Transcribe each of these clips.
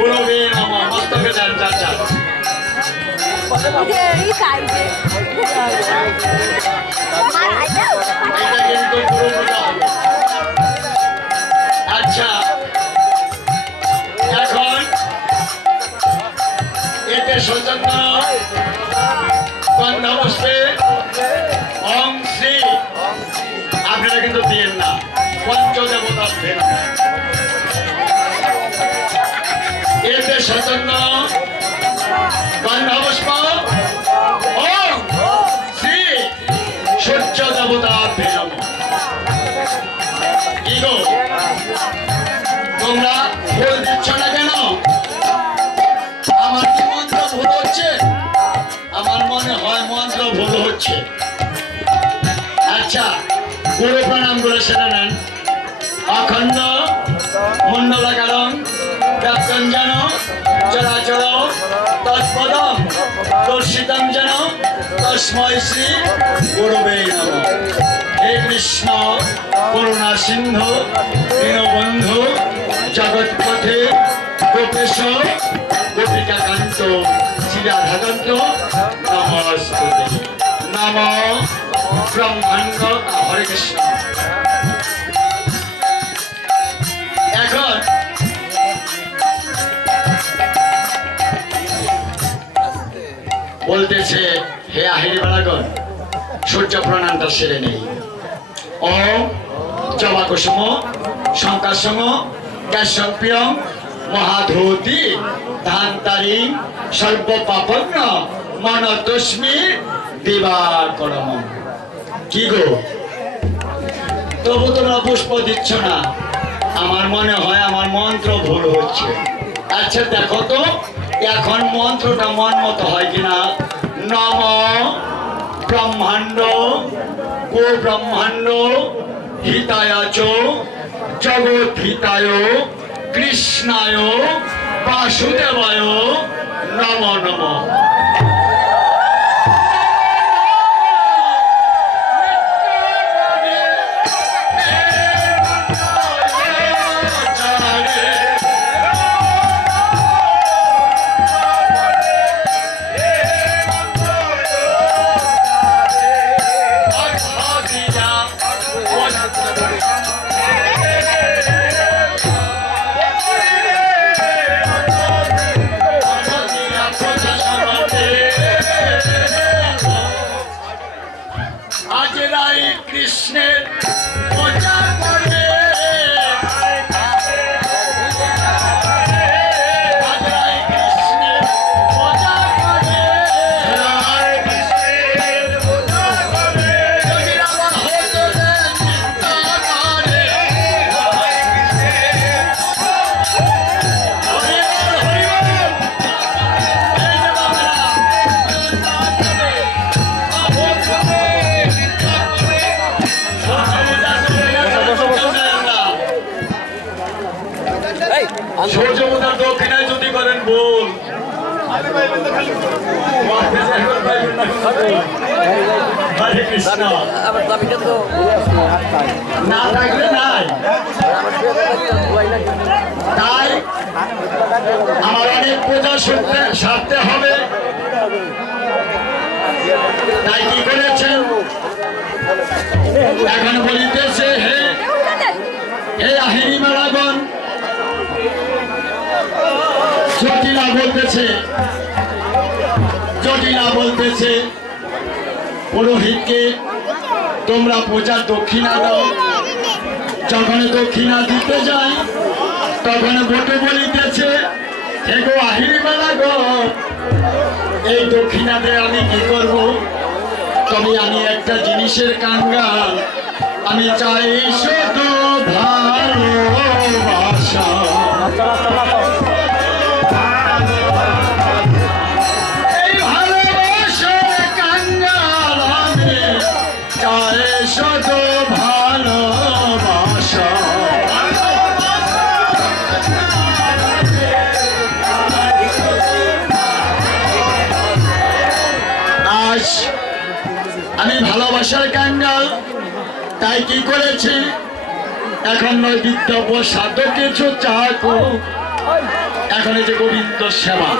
গুরুবে নমঃ মস্তকে দেন চাচা এটা কিন্তু গুরু পূজা হবে। আচ্ছা এখন এতে সৌজন্য গন্ধবস্তে অংশী আপনারা কিন্তু দিয়েন না পঞ্চদেবতার ভেন এতে সৌজন্য গন্ধবস্প শ্রী সূর্য দেবতার ভেন কি গো তোমরা ফুল দিচ্ছ না কেন? আমার কি মন্ত্র ভুল হচ্ছে? আমার মনে হয় মন্ত্র ভুল হচ্ছে। আচ্ছা গুরু প্রণাম করে সেটা নেন। অখণ্ড মণ্ডলাকারং ব্যাপ্তং যেন চরাচর তৎপদম দর্শিতং যেন তস্মৈ শ্রী গুরুবে নমঃ। হে কৃষ্ণ করুণা সিন্ধু দীনবন্ধু জগৎপথে গোপেশ গোপিকাকান্ত শ্রীরাধাকান্ত নমস্তুতে। নমঃ ব্রহ্মাণ্ড। হরে কৃষ্ণ। এখন বলতেছে হে আহিরি বালাগণ সূর্য প্রণামটা সেরে নেই। ওম জবা কুসুম শঙ্কাসম ক্যাশপ্রিয়ং মহাধূতি ধান্তারি সর্বপাপন্ন মনতস্মি দিবাকরম। কি গো তবু তোমরা পুষ্প দিচ্ছ না? আমার মনে হয় আমার মন্ত্র ভুল হচ্ছে। আচ্ছা দেখো তো এখন মন্ত্রটা মন মতো হয় কিনা। নম ব্রহ্মাণ্ড গো ব্রহ্মাণ্ড হিতায় চ জগৎ হিতায় কৃষ্ণায় বাসুদেবায় নম নম। কৃষ্ণের প্রচার করে সূর্যমুদার দক্ষিণায় যদি করেন বল হরে কৃষ্ণ। না থাকলে নাই। তাই আমার অনেক পূজা সারতে হবে। তাই কি করেছেন এখন বলিতেছে হে হে আহিরি মেলাগণ জটিলা বলতেছে পুরোহিতকে তোমরা পূজার দক্ষিণা দাও। যখন দক্ষিণা দিতে যাই তখন বটে বলিতেছে হে গো আহিরি মেলাগণ এই দক্ষিণা দিয়ে আমি কি করব? তবে আমি একটা জিনিসের কাঙ্গাল। আমি চাই শুধু ভালোবাসা। এই ভালোবাসার কাঙ্গাল আমি চাই শুধু ভালোবাসা। আজ আমি ভালোবাসার কাঙ্গাল। তাই কি করেছি এখন নৈবিদ্য সাধ্য কিছু চাকু এখন এই যে গোবিন্দ সেবা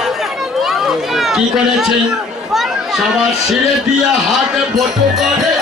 কি করেছেন, সবার শিরে দিয়ে হাতে ফটো করে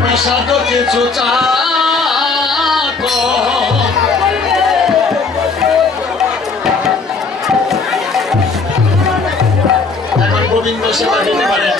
প্রসাদ কিছু চাকো এখন গোবিন্দ সেবা দিতে পারে।